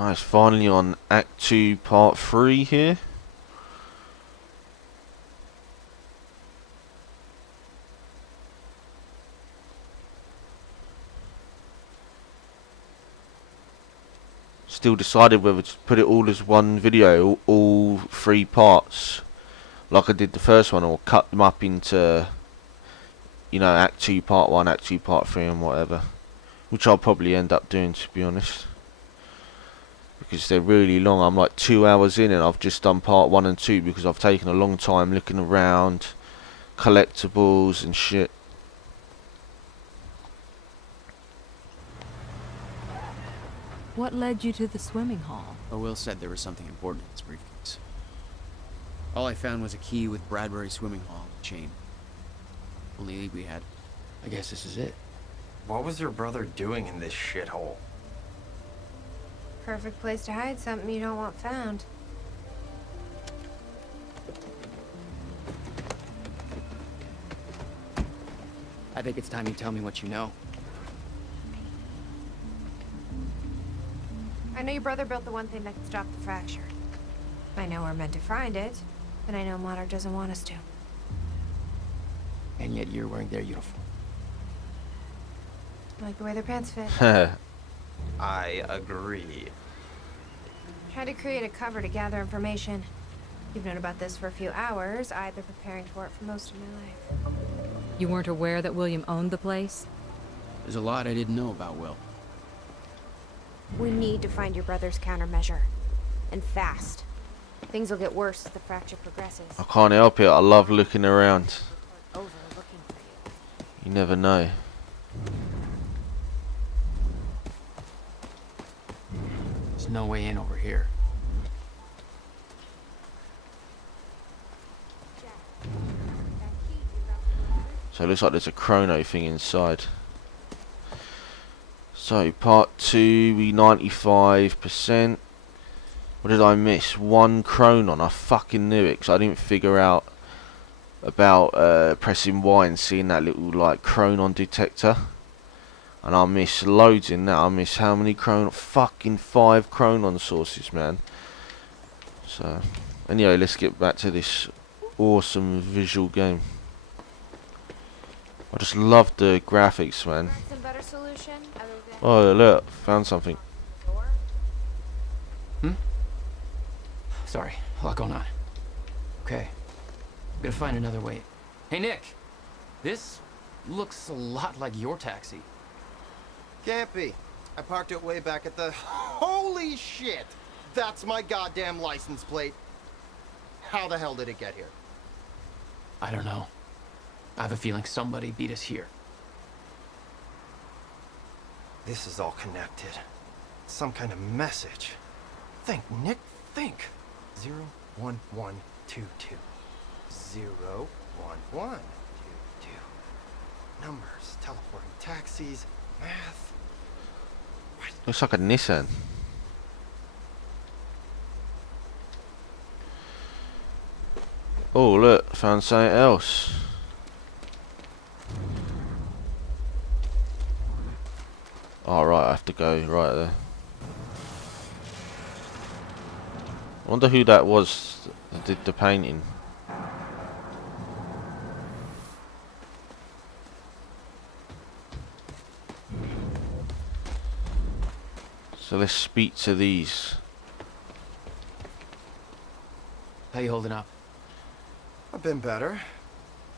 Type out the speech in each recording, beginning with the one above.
Alright, it's finally on Act 2, Part 3 here. Still decided whether to put it all as one video, all 3 parts, like I did the first one, or cut them up into, Act 2, Part 1, Act 2, Part 3, and whatever. Which I'll probably end up doing, to be honest. Because they're really long. I'm like 2 hours in and I've just done Part 1 and 2 because I've taken a long time looking around, collectibles and shit. What led you to the swimming hall? Will said there was something important in his briefcase. All I found was a key with Bradbury swimming hall chain. Only lead we had. I guess this is it. What was your brother doing in this shithole? Perfect place to hide something you don't want found. I think it's time you tell me what you know. I know your brother built the one thing that can stop the fracture. I know we're meant to find it, but I know Monarch doesn't want us to. And yet you're wearing their uniform. I like the way their pants fit. I agree. Tried to create a cover to gather information. You've known about this for a few hours. I've been preparing for it for most of my life. You weren't aware that William owned the place? There's a lot I didn't know about Will. We need to find your brother's countermeasure. And fast. Things will get worse as the fracture progresses. I can't help it, I love looking around. Over looking for you. You never know. There's no way in over here. So it looks like there's a chrono thing inside. So part 2, we 95%. What did I miss? 1 chronon. I fucking knew it because I didn't figure out about pressing Y and seeing that little like chronon detector. And I miss loads in that. I miss how many chronon? Fucking 5 chronon sources, man. So anyway, let's get back to this awesome visual game. I just love the graphics, man. Some better solution other than Oh look, found something. Sorry, a lot going on. Okay, I'm gonna find another way. Hey Nick, this looks a lot like your taxi. Can't be. I parked it way back at the... Holy shit! That's my goddamn license plate. How the hell did it get here? I don't know. I have a feeling somebody beat us here. This is all connected. Some kind of message. Think, Nick, think. 01122. 01122. Numbers, teleporting taxis, math. What? Looks like a Nissan. Oh look, found something else. Alright, I have to go right there. I wonder who that was that did the painting. So let's speak to these. How you holding up? I've been better.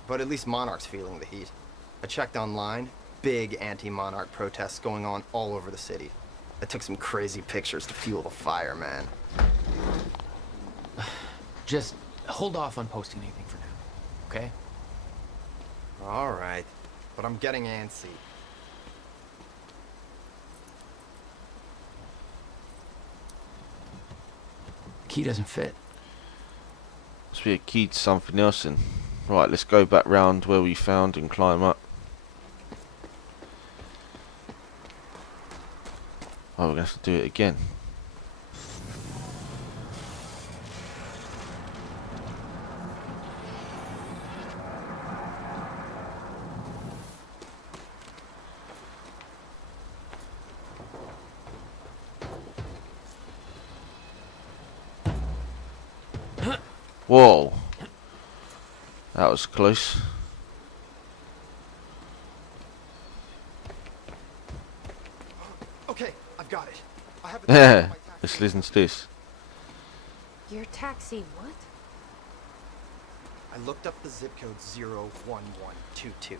But at least Monarch's feeling the heat. I checked online. Big anti-Monarch protests going on all over the city. I took some crazy pictures to fuel the fire, man. Just hold off on posting anything for now, okay? Alright. But I'm getting antsy. Key doesn't fit. Must be a key to something else then. Right, let's go back round where we found and climb up. Oh, we're going to have to do it again. Whoa. That was close. Okay, I've got it. I have a Yeah. on my taxi. Let's listen to this. Your taxi, what? I looked up the zip code 01122.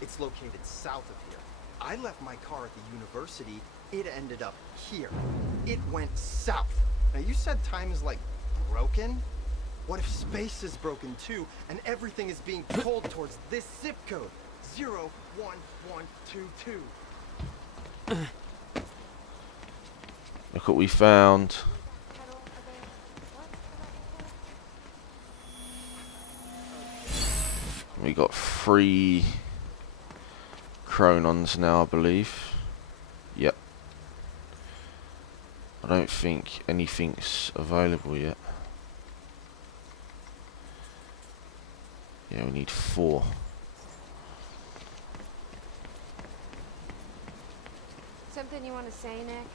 It's located south of here. I left my car at the university. It ended up here. It went south. Now you said time is like broken? What if space is broken too and everything is being pulled towards this zip code? 01122. Look what we found. We got 3 Chronons now, I believe. Yep. I don't think anything's available yet. Yeah, we need 4. Something you want to say, Nick?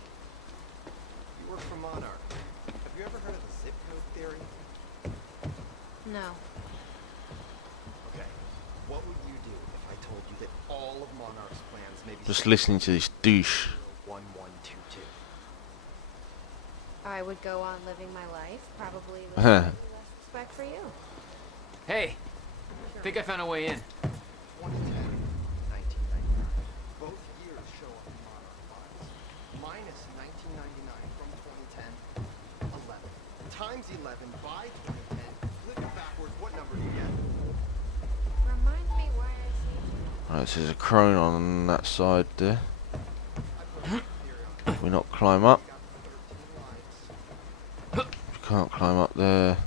You work for Monarch. Have you ever heard of the zip code theory? No. Okay. What would you do if I told you that all of Monarch's plans may be Just set listening to this douche. 01122? I would go on living my life, probably with less respect for you. Hey, think I found a way in. 2010, 1999. Both years show up in Monarch files. Minus 1999 from 2010, 11. Times 11 by 2010. Flip it backwards, what number do you get? Remind me why I see you. Right, so there's a Chronon on that side there. I put a theory on it. We not climb up. We got 13 lives. We can't climb up there.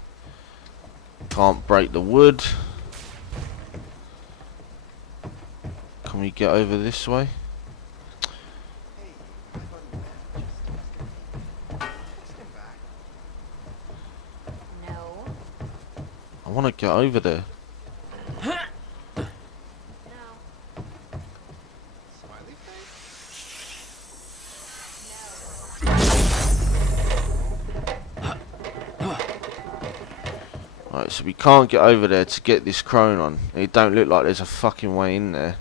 Can't break the wood. Can we get over this way? Hey, my buddy Matt just texted me. Text him back. No. I want to get over there. No. Smiley face? Right, so we can't get over there to get this Chronon. It don't look like there's a fucking way in there.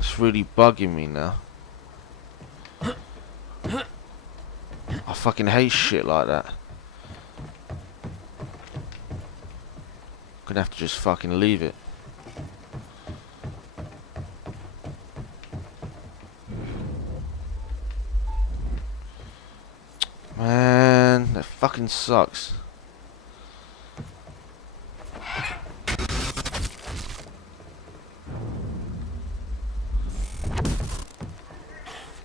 It's really bugging me now. I fucking hate shit like that. Gonna have to just fucking leave it. Man, that fucking sucks.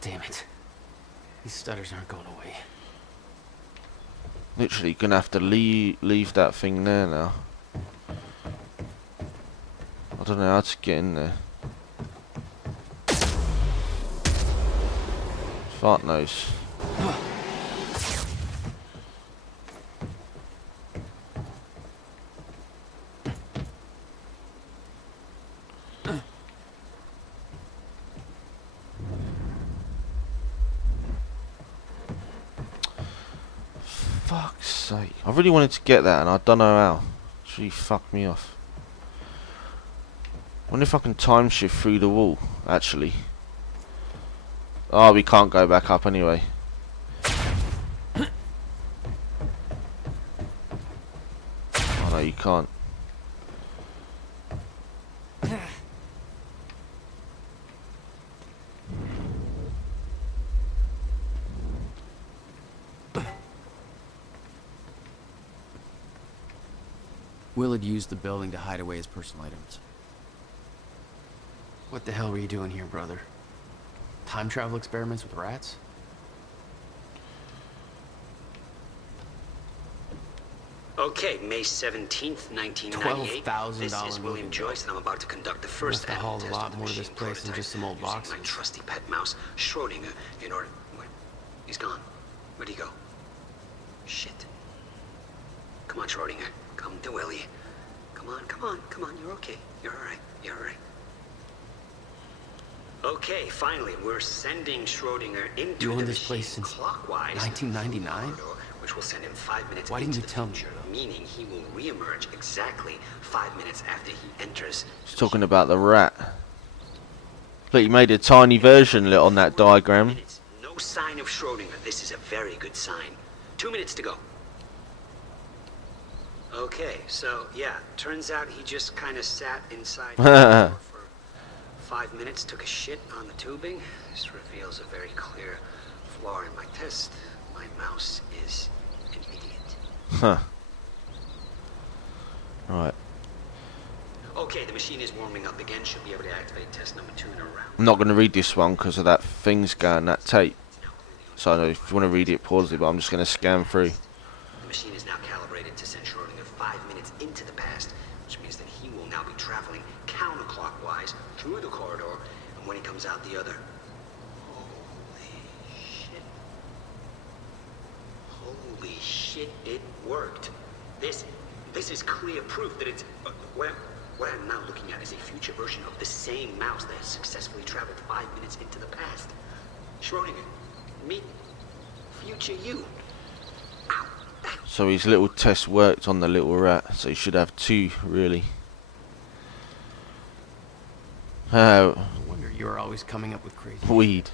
Damn it. These stutters aren't going away. Literally gonna have to leave that thing there now. I don't know how to get in there. Fart nose. Fuck's sake. I really wanted to get that and I don't know how. It's really fucked me off. Wonder if I can time shift through the wall, actually. Oh, we can't go back up anyway. Oh no, you can't. Will had used the building to hide away his personal items. What the hell were you doing here, brother? Time travel experiments with rats? Okay, May 17th, 1998. $12,000 This is William movie. Joyce, and I'm about to conduct the first Must have hauled a test lot of the more to this machine place than prototype just some old using boxes. my trusty pet mouse, Schrodinger, in order... Where? He's gone. Where'd he go? Shit. Come on, Schrodinger. Come to Willie. Come on, come on, come on. You're okay. You're alright. You're alright. Okay, finally, we're sending Schrodinger into You own the this machine place since clockwise. 1999? Which will send him 5 minutes Why didn't into you the tell me? future, meaning he will re-emerge exactly 5 minutes after he enters. He's talking about the rat. Look, he made a tiny version on that diagram. Minutes. No sign of Schrodinger. This is a very good sign. 2 minutes to go. Okay, so yeah, turns out he just kind of sat inside the door for 5 minutes, took a shit on the tubing. This reveals a very clear flaw in my test. My mouse is an idiot. Huh. Right. Okay, the machine is warming up again. Should be able to activate test number 2 in a round. I'm not going to read this one because of that thing's going, that tape. So I know if you want to read it, pause it, but I'm just going to scan through. The machine is now calibrated to send Schrodinger 5 minutes into the past, which means that he will now be traveling counterclockwise through the corridor, and when he comes out the other. Holy shit. Holy shit, it worked. This is clear proof that it's... what I'm now looking at is a future version of the same mouse that has successfully traveled 5 minutes into the past. Schrodinger, meet future you. Ow. So his little test worked on the little rat, so he should have 2, really. No wonder you were always coming up with crazy. Weed.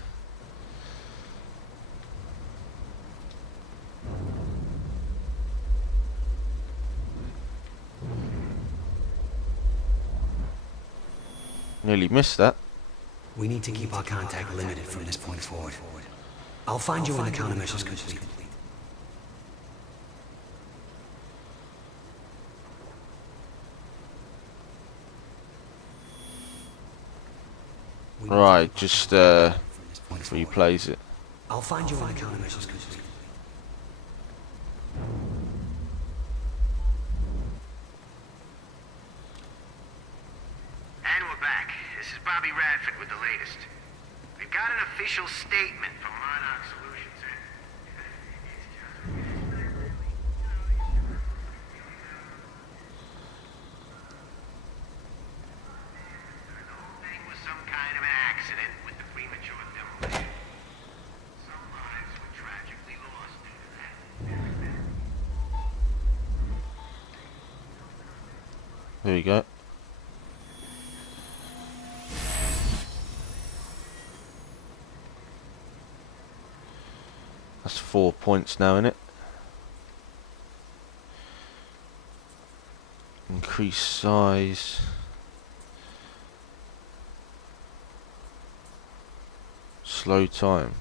Nearly missed that. We need to keep our contact limited from this point forward. I'll find you when the countermeasure's complete. Right, just replays it. I'll find you when the countermeasure's complete. And we're back. This is Bobby Radford with the latest. We got an official statement from Monarch Solutions. The whole thing was some kind of an accident with the premature demolition. Some lives were tragically lost due to that. There you go. That's 4 points now, innit? Increase size. Slow time.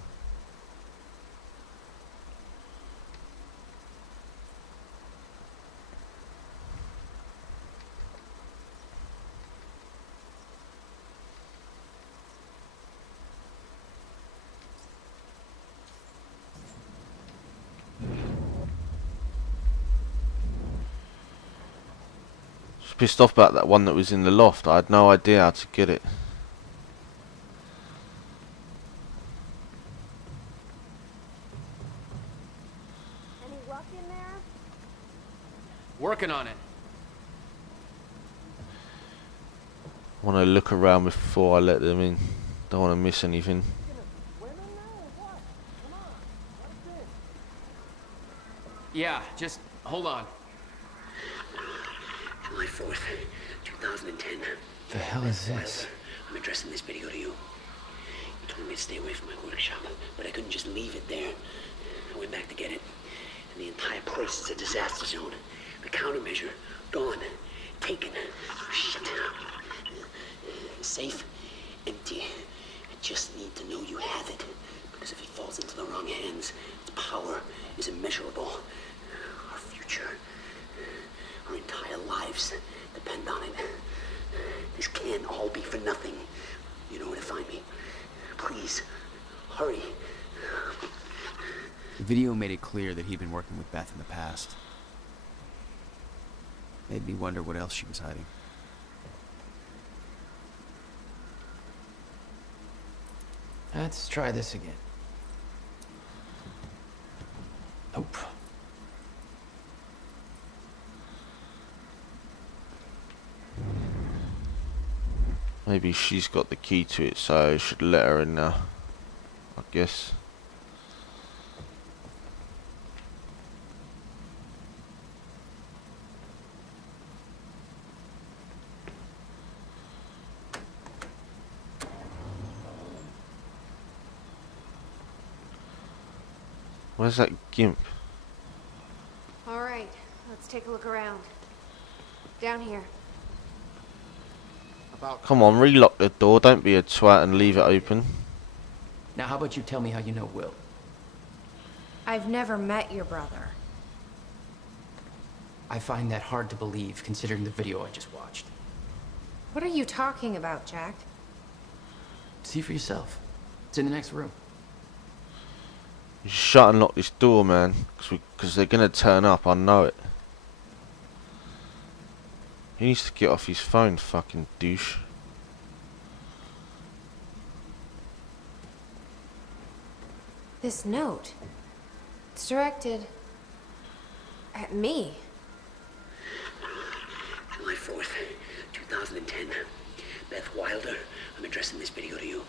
Pissed off about that one that was in the loft. I had no idea how to get it. Any luck in there? Working on it. Want to look around before I let them in. Don't want to miss anything. Yeah, just hold on. July 4th, 2010. The hell is this? I'm addressing this video to you. You told me to stay away from my workshop, but I couldn't just leave it there. I went back to get it, and the entire place is a disaster zone. The countermeasure, gone, taken. Shit. Safe, empty. I just need to know you have it, because if it falls into the wrong hands, its power is immeasurable. Our future, our entire lives depend on it. This can't all be for nothing. You know where to find me. Please, hurry. The video made it clear that he'd been working with Beth in the past. Made me wonder what else she was hiding. Let's try this again. Nope. Maybe she's got the key to it, so I should let her in now, I guess. Where's that gimp? All right, let's take a look around. Down here. About Come on, relock the door. Don't be a twat and leave it open. Now, how about you tell me how you know Will? I've never met your brother. I find that hard to believe, considering the video I just watched. What are you talking about, Jack? See for yourself. It's in the next room. You shut and lock this door, man, because they're gonna turn up. I know it. He needs to get off his phone, fucking douche. This note. It's directed at me. July 4th, 2010. Beth Wilder, I'm addressing this video to you.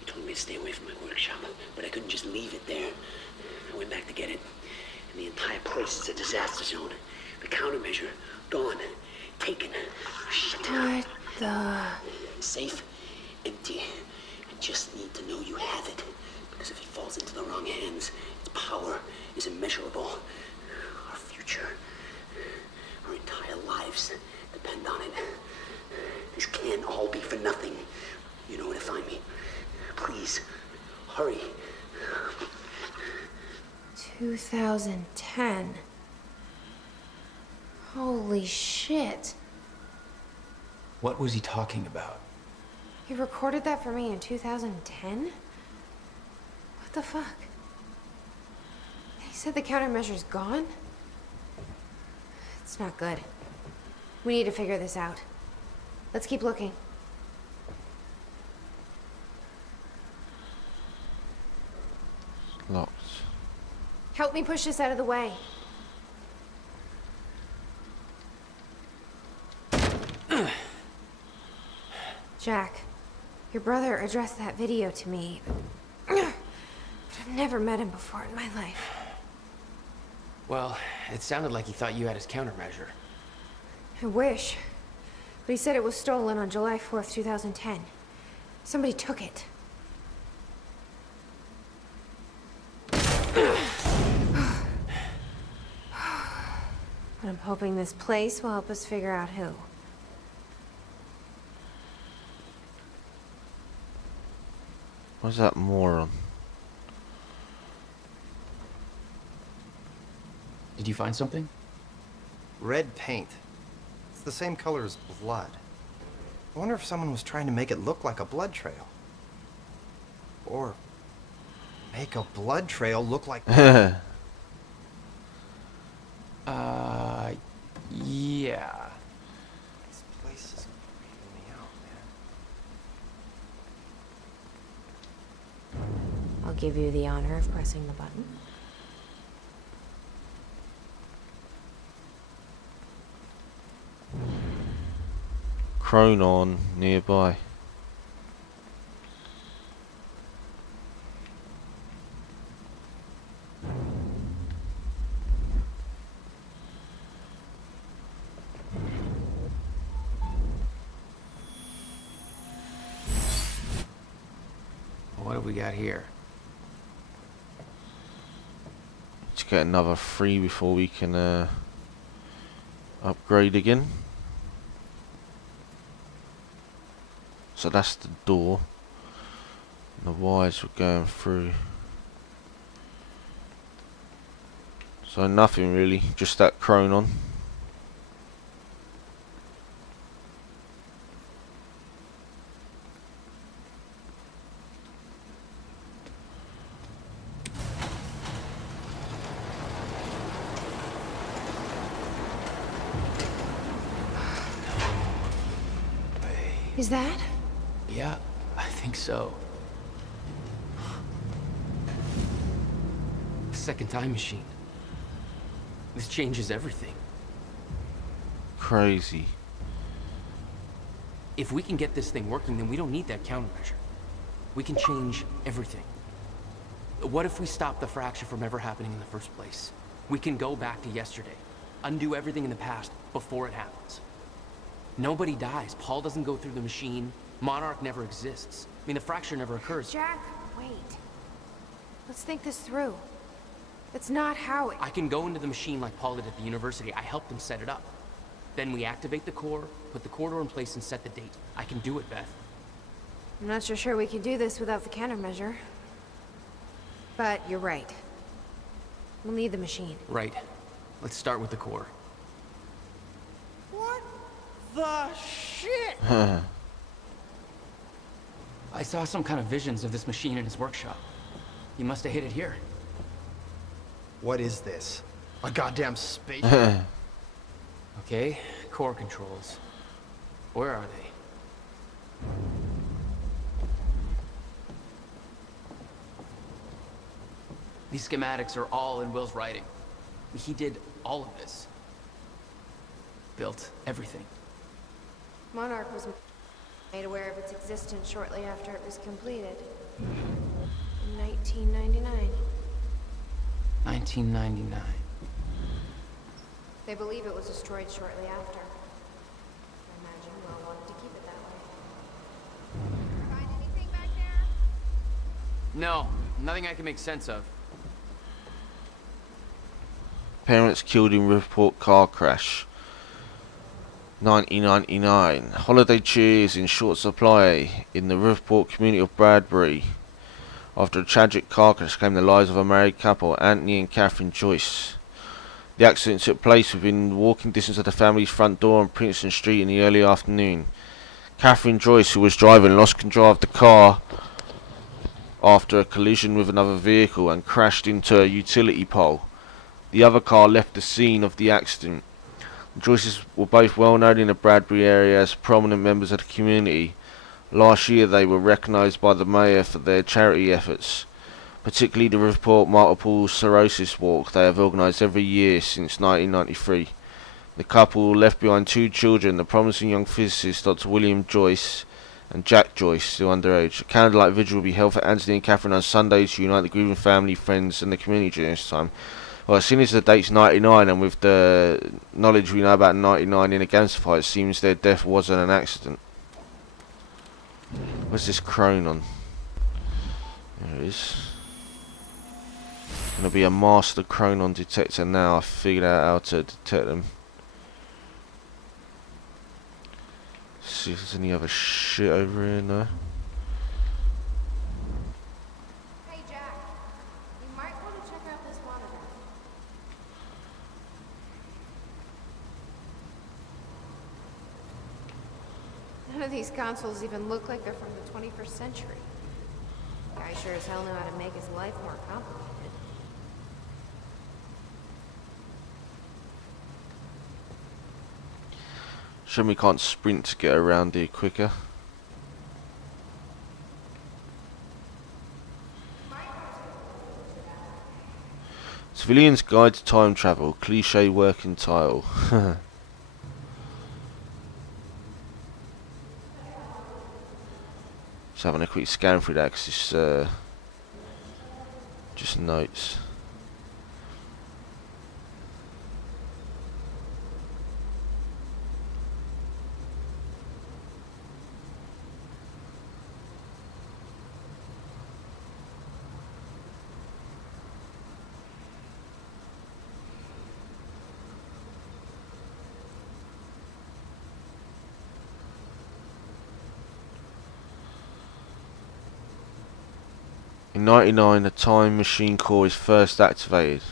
You told me to stay away from my workshop, but I couldn't just leave it there. I went back to get it, and the entire place is a disaster zone. The countermeasure, gone. Taken. Shit. What the... Safe, empty. I just need to know you have it. Because if it falls into the wrong hands, its power is immeasurable. Our future, our entire lives depend on it. This can't all be for nothing. You know where to find me. Please, hurry. 2010. Holy shit. What was he talking about? He recorded that for me in 2010? What the fuck? He said the countermeasure's gone? It's not good. We need to figure this out. Let's keep looking. Locked. Help me push this out of the way. Jack, your brother addressed that video to me, but I've never met him before in my life. Well, it sounded like he thought you had his countermeasure. I wish. But he said it was stolen on July 4th, 2010. Somebody took it. But I'm hoping this place will help us figure out who. Where's that moron? Did you find something? red paint. It's the same color as blood. I wonder if someone was trying to make it look like a blood trail. Or make a blood trail look like... Yeah. This place is creeping me out, man. I'll give you the honor of pressing the button. Chronon nearby. What have we got here? Let's get another 3 before we can upgrade again. So that's the door. And the wires were going through. So nothing really, just that chronon. Is that? Yeah, I think so. Second time machine. This changes everything. Crazy. If we can get this thing working, then we don't need that countermeasure. We can change everything. What if we stop the fracture from ever happening in the first place? We can go back to yesterday, undo everything in the past before it happens. Nobody dies. Paul doesn't go through the machine. Monarch never exists. I mean, the fracture never occurs. Jack, wait. Let's think this through. That's not how it... I can go into the machine like Paul did at the university. I helped him set it up. Then we activate the core, put the corridor in place, and set the date. I can do it, Beth. I'm not so sure we can do this without the countermeasure. But you're right. We'll need the machine. Right. Let's start with the core. What the shit? I saw some kind of visions of this machine in his workshop. He must have hid it here. What is this? A goddamn space? Okay, core controls. Where are they? These schematics are all in Will's writing. He did all of this. Built everything. Monarch was made aware of its existence shortly after it was completed. In 1999. 1999. They believe it was destroyed shortly after. I imagine Will wanted to keep it that way. Find anything back there? No, nothing I can make sense of. Parents killed in Riverport car crash. 1999. Holiday cheer is in short supply in the Riverport community of Bradbury. After a tragic car crash came the lives of a married couple, Anthony and Catherine Joyce. The accident took place within walking distance of the family's front door on Princeton Street in the early afternoon. Catherine Joyce, who was driving, lost control of the car after a collision with another vehicle and crashed into a utility pole. The other car left the scene of the accident. The Joyces were both well known in the Bradbury area as prominent members of the community. Last year they were recognised by the mayor for their charity efforts, particularly the Riverport Multiple Sclerosis Walk they have organised every year since 1993. The couple left behind 2 children, the promising young physicist Dr. William Joyce and Jack Joyce, still underage. A candlelight vigil will be held for Anthony and Catherine on Sunday to unite the grieving family, friends and the community during this time. Well, as soon as the date's 99, and with the knowledge we know about 99 in a cancer fight, it seems their death wasn't an accident. Where's this chronon? There it is. Gonna be a master chronon detector now. I figured out how to detect them. See if there's any other shit over here. No. Hey, Jack. You might want to check out this monitor. None of these consoles even look like they're from the 21st century. Guy sure as hell knew how to make his life more complicated. Shame we can't sprint to get around here quicker. Civilian's Guide to Time Travel, cliche working title. Just having a quick scan through that because it's just notes. In 99, the time machine core is first activated.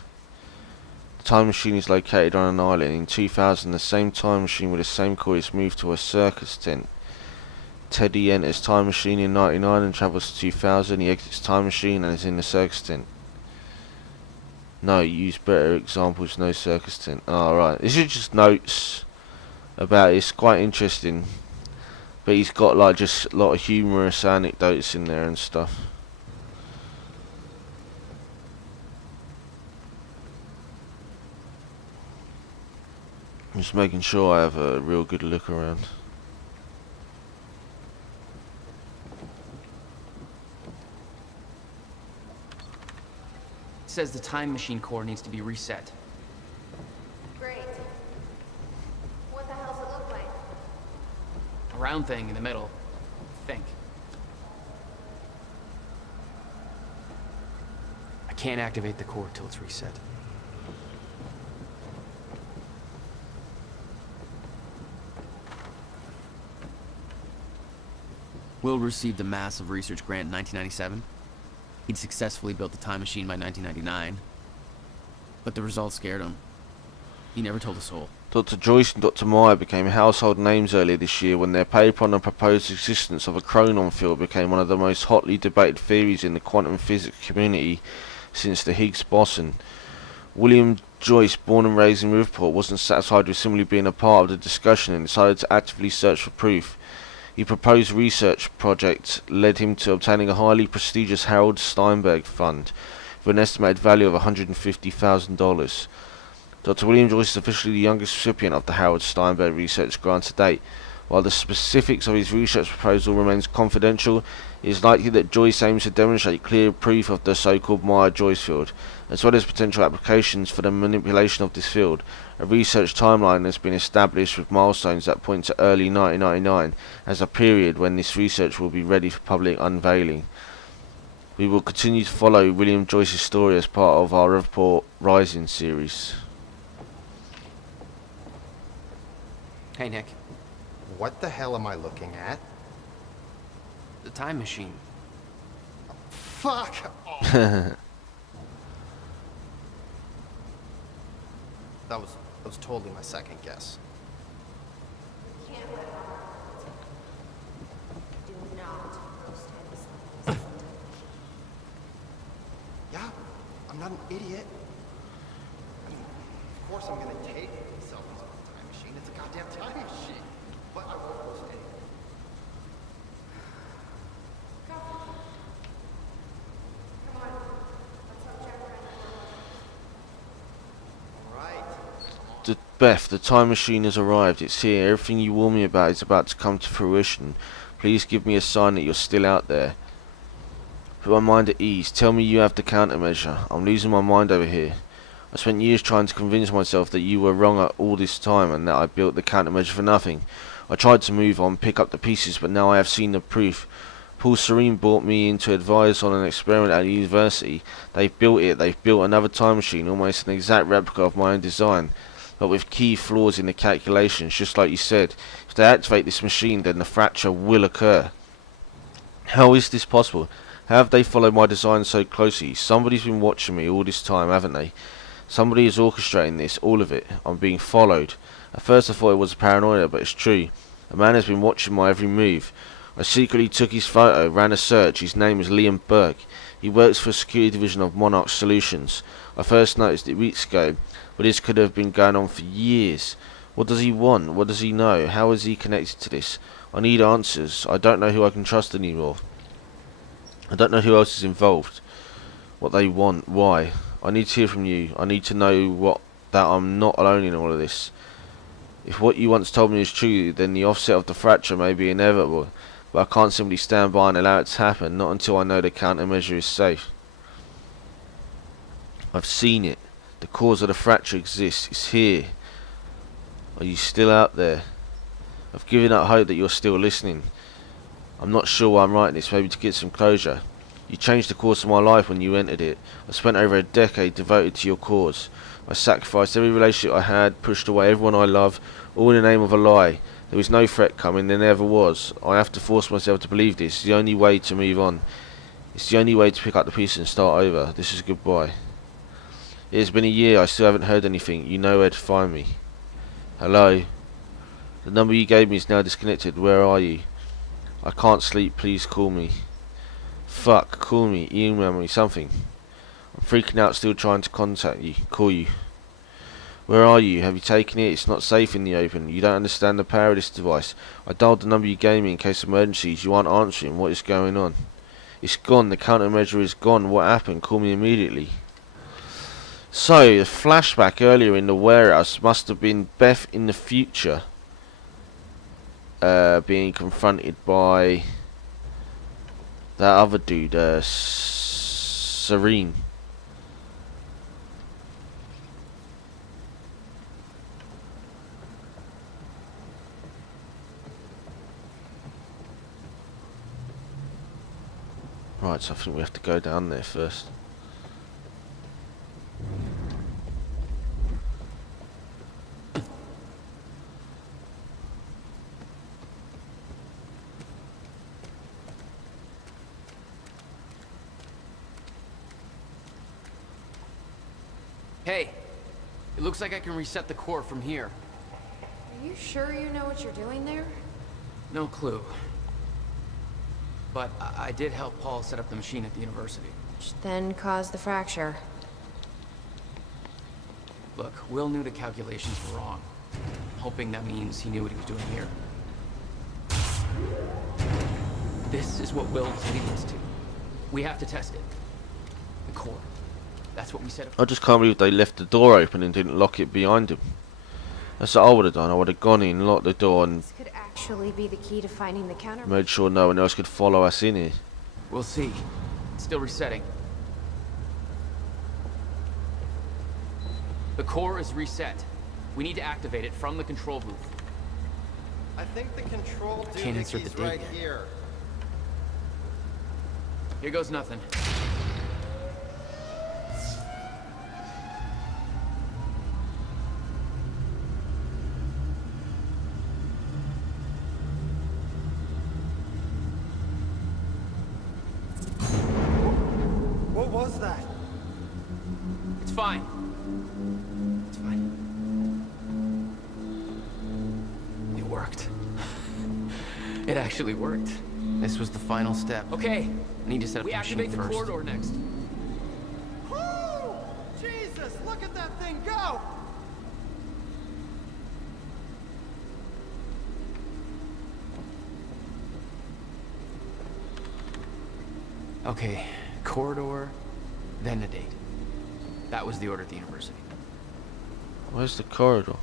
The time machine is located on an island. In 2000, the same time machine with the same core is moved to a circus tent. Teddy enters time machine in 99 and travels to 2000. He exits time machine and is in the circus tent. No, use better examples, no circus tent. Alright, this is just notes about it. It's quite interesting. But he's got like just a lot of humorous anecdotes in there and stuff. I'm just making sure I have a real good look around. says the time machine core needs to be reset. Great. What the hell's it look like? A round thing in the middle. Think. I can't activate the core till it's reset. Will received a massive research grant in 1997. He'd successfully built the time machine by 1999. But the results scared him. He never told a soul. Dr. Joyce and Dr. Meyer became household names earlier this year when their paper on the proposed existence of a chronon field became one of the most hotly debated theories in the quantum physics community since the Higgs boson. William Joyce, born and raised in Riverport, wasn't satisfied with simply being a part of the discussion and decided to actively search for proof. His proposed research project led him to obtaining a highly prestigious Harold Steinberg Fund with an estimated value of $150,000. Dr. William Joyce is officially the youngest recipient of the Harold Steinberg Research Grant to date. While the specifics of his research proposal remains confidential, it is likely that Joyce aims to demonstrate clear proof of the so-called Meyer-Joyce field, as well as potential applications for the manipulation of this field. A research timeline has been established with milestones that point to early 1999 as a period when this research will be ready for public unveiling. We will continue to follow William Joyce's story as part of our Riverport Rising series. Hey, Nick. What the hell am I looking at? The time machine. Fuck off! That was totally my second guess. Do not roast him. Yeah, I'm not an idiot. I mean, of course I'm gonna take selfies with the time machine. It's a goddamn time machine. But I won't roast anyone. Come on. Let's help Jack find the Alright. Beth, the time machine has arrived. It's here. Everything you warned me about is about to come to fruition. Please give me a sign that you're still out there. Put my mind at ease. Tell me you have the countermeasure. I'm losing my mind over here. I spent years trying to convince myself that you were wrong at all this time and that I built the countermeasure for nothing. I tried to move on, pick up the pieces, but now I have seen the proof. Paul Serene brought me in to advise on an experiment at the university. They've built it. They've built another time machine, almost an exact replica of my own design, but with key flaws in the calculations, just like you said. If they activate this machine, then the fracture will occur. How is this possible? How have they followed my design so closely? Somebody's been watching me all this time, haven't they? Somebody is orchestrating this, all of it. I'm being followed. At first I thought it was paranoia, but it's true. A man has been watching my every move. I secretly took his photo, ran a search. His name is Liam Burke. He works for the security division of Monarch Solutions. I first noticed it weeks ago, but this could have been going on for years. What does he want? What does he know? How is he connected to this? I need answers. I don't know who I can trust anymore. I don't know who else is involved. What they want. Why? I need to hear from you. I need to know that I'm not alone in all of this. If what you once told me is true, then the offset of the fracture may be inevitable. But I can't simply stand by and allow it to happen, not until I know the countermeasure is safe. I've seen it. The cause of the fracture exists. It's here. Are you still out there? I've given up hope that you're still listening. I'm not sure why I'm writing this, maybe to get some closure. You changed the course of my life when you entered it. I spent over a decade devoted to your cause. I sacrificed every relationship I had, pushed away everyone I love, all in the name of a lie. There was no threat coming, there never was. I have to force myself to believe this. It's the only way to move on. It's the only way to pick up the pieces and start over. This is goodbye. It has been a year, I still haven't heard anything. You know where to find me. Hello? The number you gave me is now disconnected. Where are you? I can't sleep, please call me. Fuck, call me, email me, something. I'm freaking out, still trying to contact you, call you. Where are you? Have you taken it? It's not safe in the open. You don't understand the power of this device. I dialed the number you gave me in case of emergencies. You aren't answering. What is going on? It's gone. The countermeasure is gone. What happened? Call me immediately. So, the flashback earlier in the warehouse must have been Beth in the future being confronted by that other dude, Serene. Right, so I think we have to go down there first. Hey, it looks like I can reset the core from here. Are you sure you know what you're doing there? No clue. But I did help Paul set up the machine at the university. Which then caused the fracture. Look, Will knew the calculations were wrong. I'm hoping that means he knew what he was doing here. This is what Will is leading us to. We have to test it. The core. That's what we set up. I just can't believe they left the door open and didn't lock it behind him. That's what I would have done. I would have gone in, locked the door, and This could actually be the key to finding the counter. made sure no one else could follow us in here. We'll see. It's still resetting. The core is reset. We need to activate it from the control booth. I think the control Can't insert the doohickeys date right yet. here. Here goes nothing. What was that? It's fine. It's fine. It worked. It actually worked. This was the final step. Okay, I need to set up we the machine activate the first. corridor next. Woo! Jesus, look at that thing go! Okay, corridor, then the date. That was the order at the university. Where's the corridor?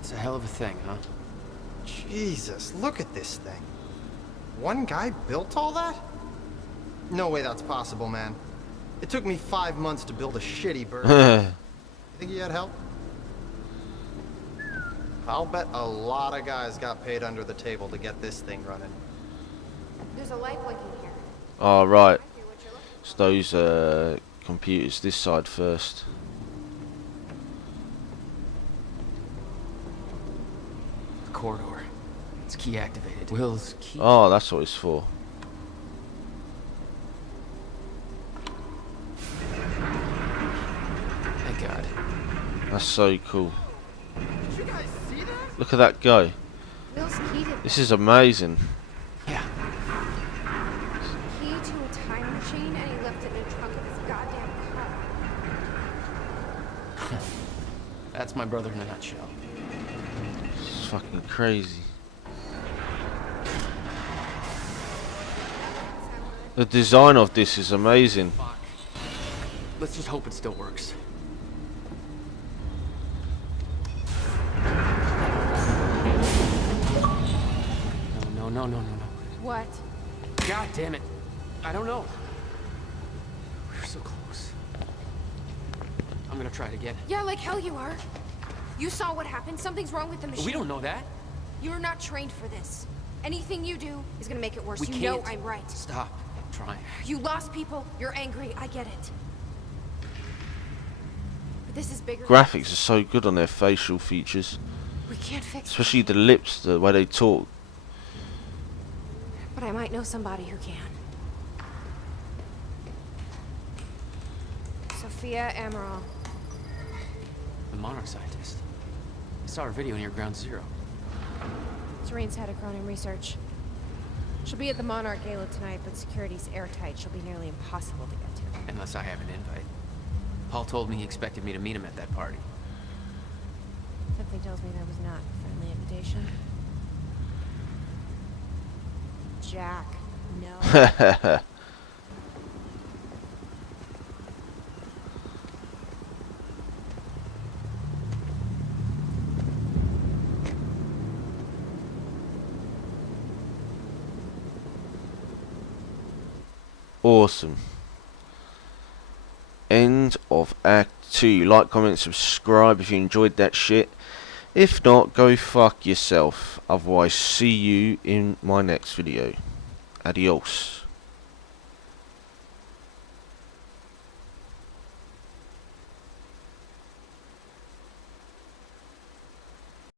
It's a hell of a thing, huh? Jesus, look at this thing. One guy built all that? No way that's possible, man. It took me 5 months to build a shitty version. You think he had help? I'll bet a lot of guys got paid under the table to get this thing running. There's a light blinking here. Oh, right. I hear what you're looking It's those computers this side first. The corridor. It's key activated. Will's key. Oh, that's what it's for. Thank God. That's so cool. Did you guys see that? Look at that go. Will's key to This is amazing. Yeah. key to a time machine, and he left it in the trunk of his goddamn car. That's my brother in a nutshell. It's fucking crazy. The design of this is amazing. Fuck. Let's just hope it still works. No. What? God damn it. I don't know. We're so close. I'm gonna try it again. Yeah, like hell you are. You saw what happened. Something's wrong with the machine. We don't know that. You're not trained for this. Anything you do is gonna make it worse. We You can't. know I'm right. Stop trying. You lost people. You're angry. I get it. But this is bigger. Graphics are so good on their facial features, We can't fix it. especially the lips, the way they talk. But I might know somebody who can. Sophia Amaral. The Monarch scientist. I saw her video near Ground Zero. Serene's head of Cronin Research. She'll be at the Monarch Gala tonight, but security's airtight. She'll be nearly impossible to get to. Unless I have an invite. Paul told me he expected me to meet him at that party. Something tells me that was not a friendly invitation. Jack, no. Awesome. End of Act 2. Like, comment, subscribe if you enjoyed that shit. If not, go fuck yourself. Otherwise, see you in my next video. Adios.